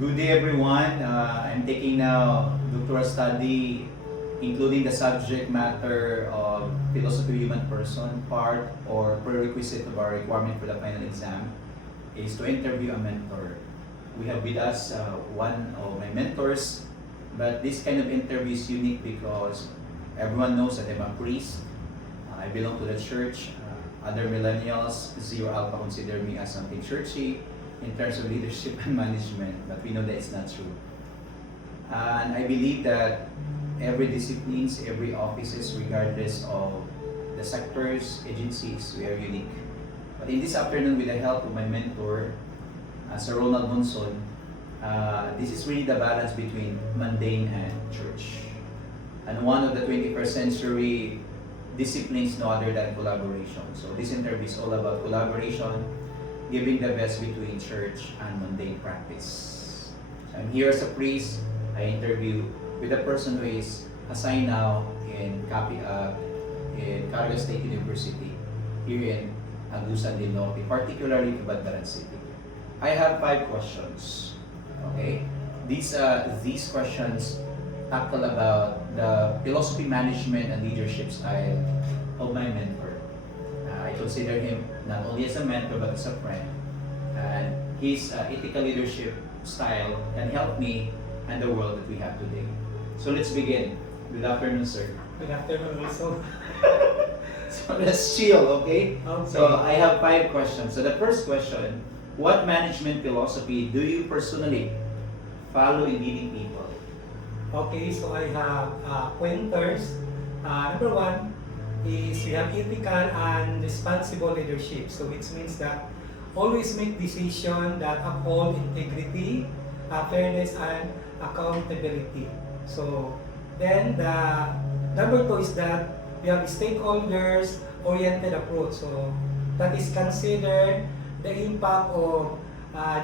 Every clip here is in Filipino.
Good day everyone. I'm taking now doctoral study including the subject matter of philosophy of human person. Part or prerequisite of our requirement for the final exam is to interview a mentor. We have with us one of my mentors, but this kind of interview is unique because everyone knows that I'm a priest. I belong to the church. Other millennials, Zero Alpha, consider me as something churchy in terms of leadership and management, but we know that it's not true. And I believe that every disciplines, every offices, regardless of the sectors, agencies, we are unique. But in this afternoon, with the help of my mentor, Sir Ronald Monson, this is really the balance between mundane and church. And one of the 21st century disciplines no other than collaboration. So this interview is all about collaboration, giving the best between church and mundane practice. So I'm here as a priest. I interview with a person who is assigned now in Caraga State University here in Agusan del Norte, particularly in Bandaran City. I have 5 questions. Okay, these questions tackle about the philosophy, management, and leadership style of my mentor. I consider him not only as a mentor but as a friend, and his ethical leadership style can help me and the world that we have today. So let's begin. Good afternoon, sir. Good afternoon also. So let's chill, okay? Okay. So I have 5 questions. So the first question, what management philosophy do you personally follow in leading people? Okay, so I have pointers. Number 1 is we have ethical and responsible leadership. So which means that always make decisions that uphold integrity, fairness, and accountability. So then the number 2 is that we have stakeholders oriented approach. So that is consider the impact of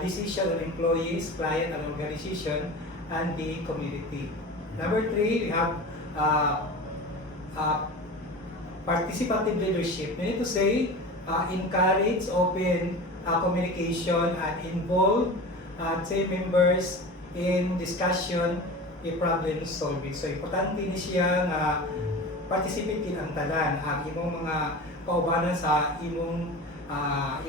decision on employees, client, and organization, and the community. Number 3, we have participative leadership. Meaning to say, encourage open communication and involve team members in discussion in problem solving. So importante ni siya nga participate in ang tanan ang imong mga kaubanan sa imong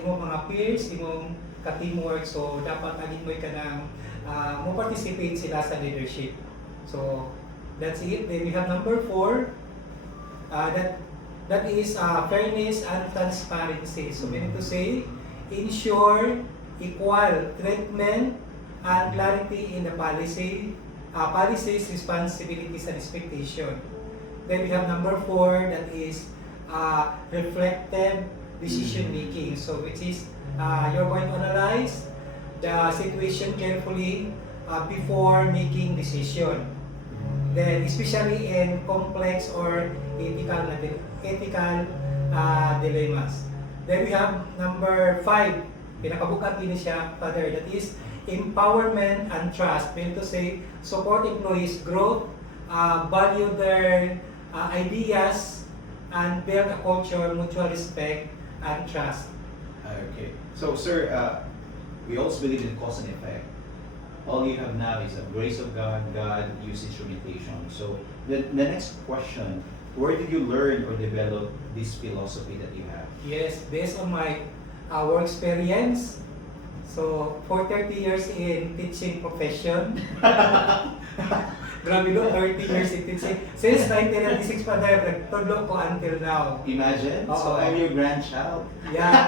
mga peers, imong ka-teamwork. So dapat agin mo ka ng mo participate sila sa leadership. So that's it. Then we have number 4, that is fairness and transparency. So meaning to say, ensure equal treatment and clarity in the policies, responsibilities, and expectation. Then we have number 4, that is reflective decision making. So which is you're going to analyze the situation carefully before making decision. Then especially in complex or ethical dilemmas. Then we have number 5, pinakabukat din siya, Father, that is empowerment and trust. Meaning to say, support employees' growth, value their ideas, and build a culture of mutual respect and trust. Okay. So, sir, we also believe in cause and effect. All you have now is the grace of God. God uses instrumentation. So, the next question, where did you learn or develop this philosophy that you have? Yes, based on my work experience. So, for 30 years in teaching profession. Grabe no, 30 years in teaching. Since 1996 pa tayo, nagtudlo ko until now. Imagine? So, I'm your grandchild. Yeah.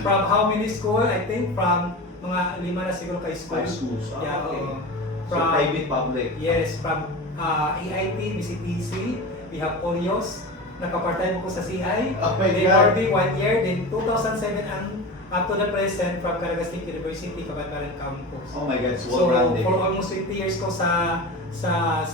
From how many school? I think from mga 5 na siguro kay school. 5 schools. Yeah, Okay. oo. So, private, public. Yes, from AIT, BCTC, we have Polios. Naka-part-time ko sa CI. Oh my Then God. RB 1 year, then 2007 and up to the present from Caraga State University, Cabanatuan Campus. Oh my God, so So, well-rounded. for almost 20 years ko sa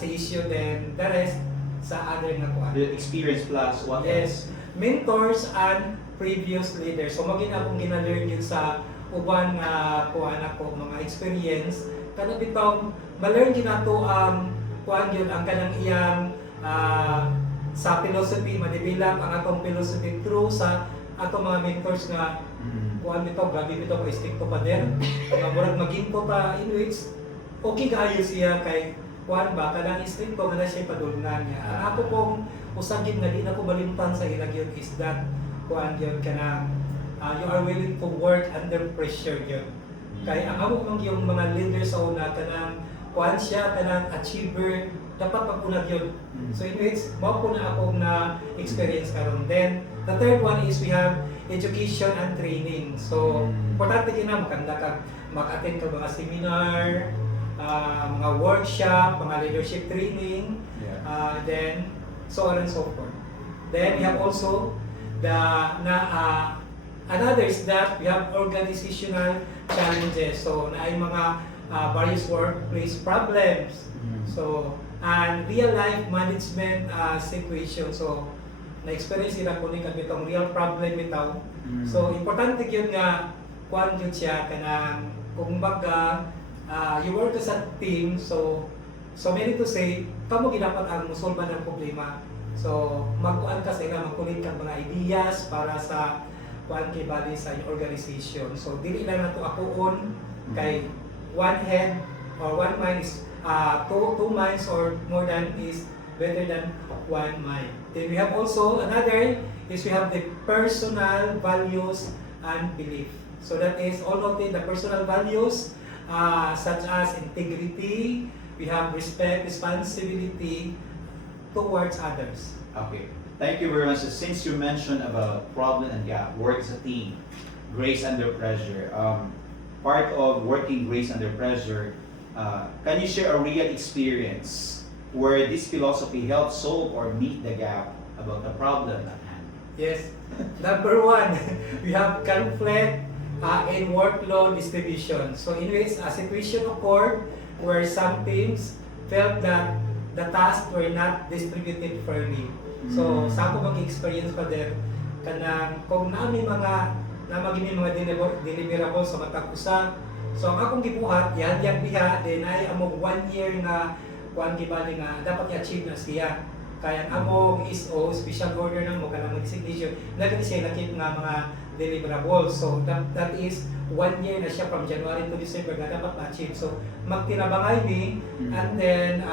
issue, then the rest sa other na kuan. The experience plus what Yes, mentors and previous leaders. So maging akong gina-learn yun sa uban nga kuan ako mga experience kada bitaw ma-learn ginato ang kuan yun ang kanang iyang sa philosophy, ma-develop ang atong philosophy through sa atong mga mentors nga kuan bitaw, grabe bitaw ko stricto pa din. Nga murag maginto pa in which okay kaayo siya kay kuan ba kanang stricto nga na siya padulngan niya. Ang ako pong usagid nga di na ko balimtan sa ilag yun is that kuan yun kanang you are willing to work under pressure yun. Kay ang amo mang yung mga leader sa una kanang kuan siya kanang achiever dapat pagpunag yun. So in which mao po na akong na experience karon. Then the third one is we have education and training. So importante gyud na makanda ka mag-attend ka mga seminar, mga workshop, mga leadership training, then so on and so forth. Then we have also the another is that we have organizational challenges. So na ay mga various workplace problems. So and real life management situation. So na-experience sila ko ni itong real problem bitaw. So importante yun nga kuan yun siya kanang kung baga you work as a team. So meaning to say kamo gidapat ang musolba ng problema. So magkuan ka sa ila magkulit kang mga ideas para sa kuan kay bali sa organization. So dili lang nato akoon kay one head or one mind is two minds or more than is better than one mind. Then we have also another is we have the personal values and belief. So that is all of the personal values such as integrity, we have respect, responsibility towards others. Okay. Thank you very much. Since you mentioned about problem and gap, work as a team, grace under pressure. Part of working grace under pressure, can you share a real experience where this philosophy helps solve or meet the gap about the problem at hand? Yes. Number one, we have conflict in workload distribution. So in which a situation occurred where some teams felt that the tasks were not distributed fairly. So sa ako mag-experience pa din kanang kung naami mga namagini mga deliverables sa matag usa. So ang akong gibuhat yan diha din ay among 1 year nga kuan gibali nga dapat i-achieve na siya. Kaya ang among ISO special order namo kanang mag-signature nagati siya lakip nga mga deliverables. So that is 1 year na siya from January to December nga dapat ma-achieve. So magtinabangay ni and then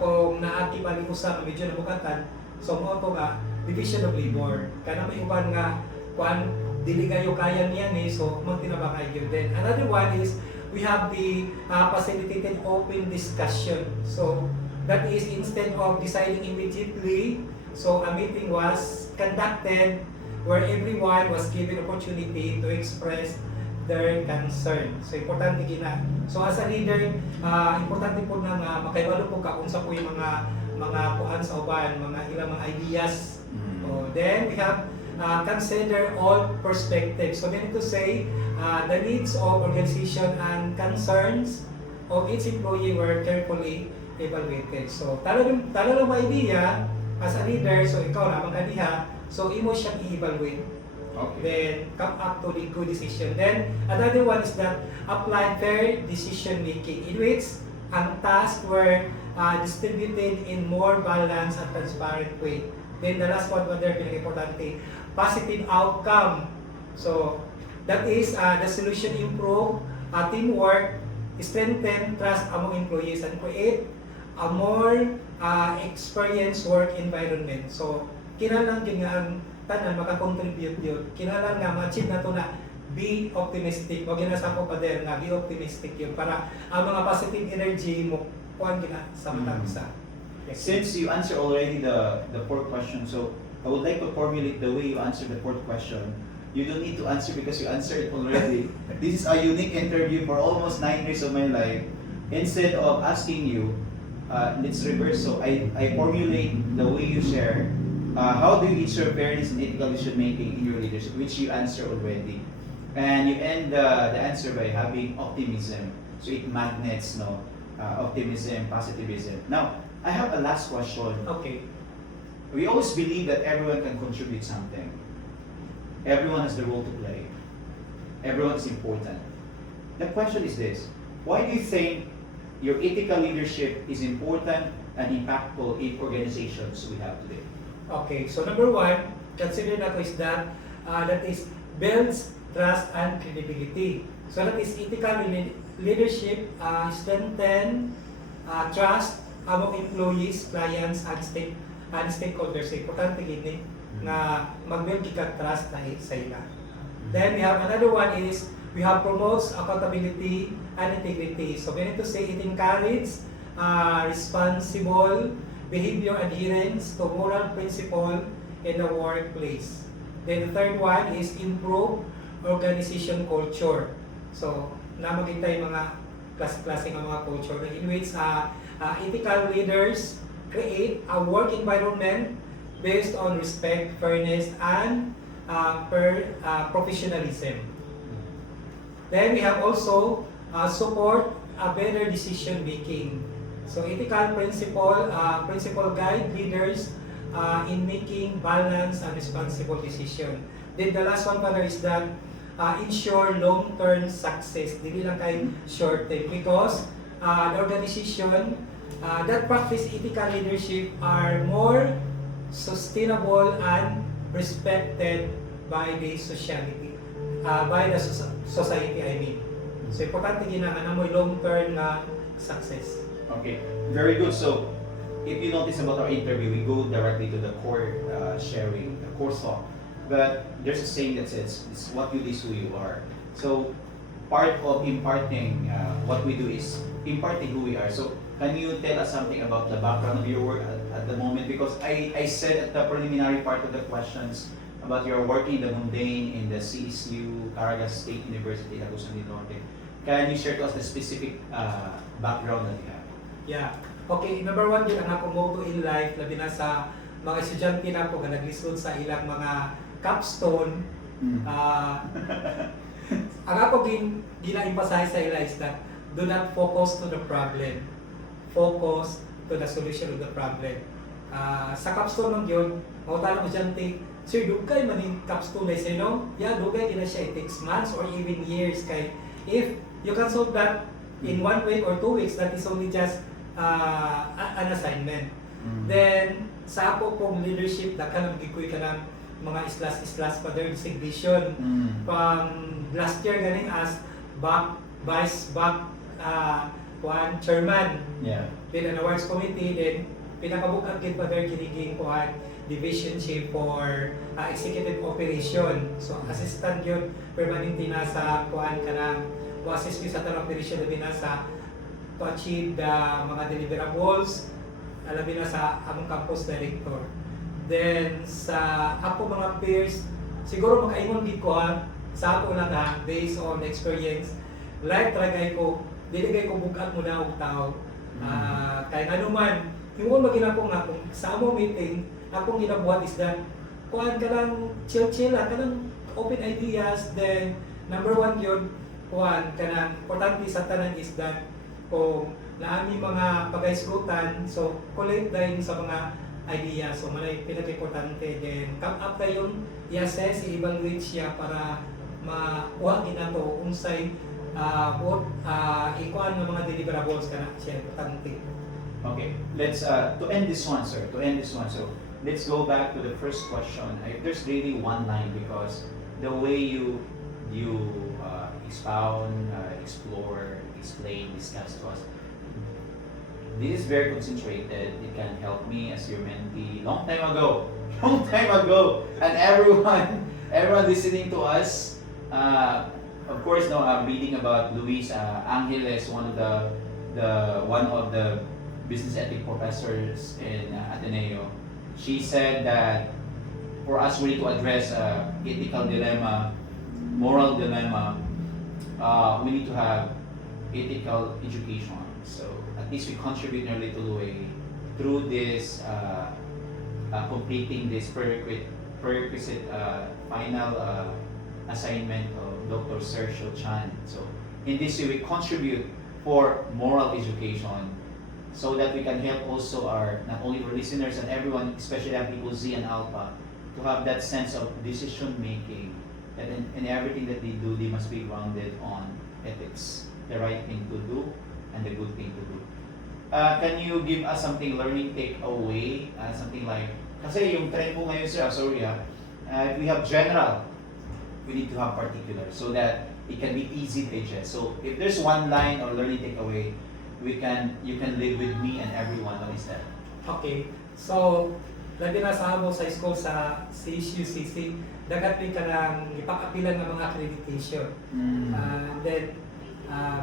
kung naaki pa ni usa nga medyo nabukatan, so mo to nga division of labor. Kana may uban nga kuan dili kayo kaya niya ni so magtinabangay gyud. Then another one is we have the facilitated open discussion. So that is instead of deciding immediately, so a meeting was conducted where everyone was given opportunity to express their concern. So importante gina. So as a leader, importante po na nga makaibalo po ka unsa po yung mga kuan sa uban, mga ilang mga ideas. So then we have consider all perspectives. So meaning to say, the needs of organization and concerns of each employee were carefully evaluated. So talagang may idea as a leader, so ikaw na magkadiha, so imo siyang i-evaluate. Okay. Then come up to the good decision. Then another one is that apply fair decision making in which ang tasks were distributed in more balanced and transparent way. Then the last one there pinaka-importante, positive outcome. So that is the solution improve teamwork, strengthen trust among employees and create a more experienced work environment. So kinahanglan gyud nga ang tanan maka-contribute yun. Kinahanglan nga ma-achieve na to na be optimistic. Wag ginasa ko pa din nga be optimistic yun para ang mga positive energy mo kuan gina sa matang isa. Yes. Since you answered already the fourth question, so I would like to formulate the way you answered the fourth question. You don't need to answer because you answered it already. This is a unique interview for almost 9 years of my life. Instead of asking you, let's reverse. So I formulate the way you share. How do you ensure fairness and ethical decision making in your leadership, which you answered already. And you end the answer by having optimism. So it magnets, no? Optimism, positivism. Now, I have a last question. Okay. We always believe that everyone can contribute something. Everyone has the role to play. Everyone is important. The question is this: why do you think your ethical leadership is important and impactful in organizations we have today? Okay, so number one, consider na ko is that that is builds trust, and credibility. So that is ethical leadership, strengthen trust among employees, clients, and stakeholders. Importante gini nga mag-build ka trust na sa ila. Then we have another one is we have promotes accountability and integrity. So we need to say it encourages responsible behavior adherence to moral principle in the workplace. Then the third one is improve organization culture. So namagin tayo mga klase-klase ng mga culture in which ethical leaders create a work environment based on respect, fairness, and professionalism. Then we have also support a better decision making. So ethical principle guide leaders in making balanced and responsible decision. Then the last one pala is that ensure long-term success. Dili lang kay short-term because the organization that practice ethical leadership are more sustainable and respected by the society, society I mean. So importante ginaan mo long-term na success. Okay, very good. So, if you notice about our interview, we go directly to the core sharing, the core thought. But there's a saying that says, "It's what you do is who you are." So, part of imparting what we do is imparting who we are. So, can you tell us something about the background of your work at the moment? Because I said at the preliminary part of the questions about your working in the mundane in the CSU, Caragas State University, Agusan del Norte. Can you share to us the specific background that you have? Yeah. Okay, number one din ang akong motto in life, labi na sa mga estudyante na po nga naglisod sa ilang mga capstone. Ang ako gina-emphasize sa ila is that do not focus to the problem. Focus to the solution of the problem. Sa capstone ng yun, mawala ko dyan, sir, dugay man yung capstone na siya, no? Yeah, dugay din na siya. It takes months or even years. Kay if you can solve that in 1 week or 2 weeks, that is only just an assignment. Then, sa ako pong leadership, na ka nagkikuy ka ng mga islas-islas pa their designation. From last year, galing as chairman. Yeah. Then an awards committee, then pinakabukag pa their kiniging division chief for executive operation. So assistant yun permanente na sa kuan ka ng assist sa tanong operation na sa to achieve the mga deliverables alabi na sa among campus director. Then sa ako mga peers siguro makaingon gid ko sa ako lang based on the experience like tragay ko dili ko bugat mo na og tao. Kay ano man yung maginako nga kung sa amo meeting akong ginabuhat is that kuan ka lang chill ka lang open ideas. Then number one yun kuan ka lang importante sa tanan is that kung naami mga pag-isgutan so collect din sa mga ideas so malay pinaka-importante then come up tayon i-assess i-evaluate siya para makuha ginato unsay ikuan ng mga deliverables kana siya importante. Okay, let's to end this one, sir. To end this one, so let's go back to the first question. There's really one line because the way you expound, explore, explain, discuss to us. This is very concentrated. It can help me as your mentee. Long time ago, and everyone listening to us. Of course, no, I'm reading about Luis Angeles, one of the business ethics professors in Ateneo. She said that for us really to address ethical dilemma, moral dilemma, we need to have ethical education. So at least we contribute nearly to through this completing this prerequisite final assignment of Dr. Sergio Chan. So in this way we contribute for moral education so that we can help also our not only our listeners and everyone, especially our people Z and Alpha, to have that sense of decision making, that in everything that they do, they must be grounded on ethics, the right thing to do and the good thing to do. Can you give us something learning take away, something like, kasi yung trend mo ngayon sir, sorry we have general we need to have particulars so that it can be easy to digest. So if there's one line or learning takeaway, you can live with me and everyone. What is that? Okay. So, labi na sa amo sa school sa CSUCC, dagat ka lang ipakapilan ng mga accreditation. And then,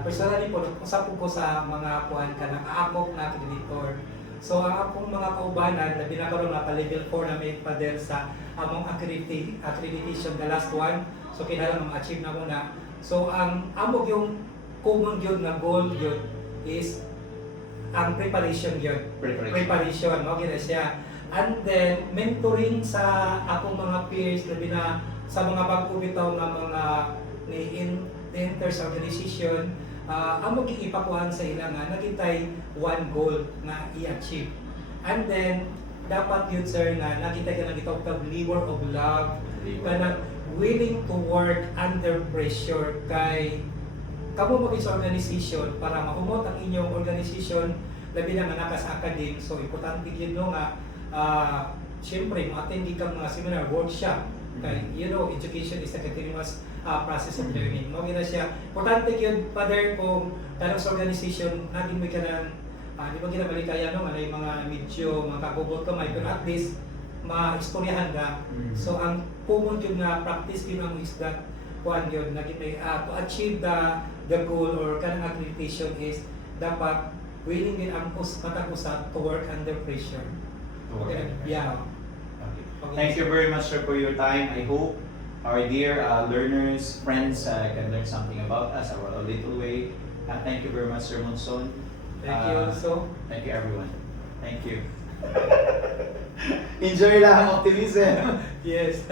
personally po, usap po sa mga kuhan ka ng aakok na accreditor. So, ang akong mga kaubanan, labi na karoon na pa-level 4 na may pader sa among accreditation, the last one. So, kailangan ma-achieve na muna. So, ang amog yung common yun na goal yun is ang preparation yun. Preparation, no? Gina siya. And then, mentoring sa akong mga peers, labi na sa mga bago bitaw na mga enter sa organization, amog ipakuhan sa ilang nga, nagintay one goal na i-achieve. And then, dapat yun sir nga, nakita ka nang itawag labor of love, kanang willing to work under pressure kay kamo maging sa organization para mahumot ang inyong organization labi na nga naka sa academic. So importante yun no nga syempre ma-attend ka mga seminar, workshop kay education is a continuous process of learning. Mao gina siya importante yun father kung tanong sa organization naging may kanang di ba ginabalikaya no manay mga medyo mga kakubot kamay pero at least ma-istoryahan ka. So ang common yun nga practice yun ang is that kuan yun naging to achieve the goal or kanang accreditation is dapat willing din ang matag-usap to work under pressure. Okay. Yeah. Okay. Thank you very much sir for your time. I hope our dear learners, friends can learn something about us or a little way. Thank you very much Sir Monson. Thank you also. Thank you everyone. Thank you. Enjoy lang ang optimism. Yes.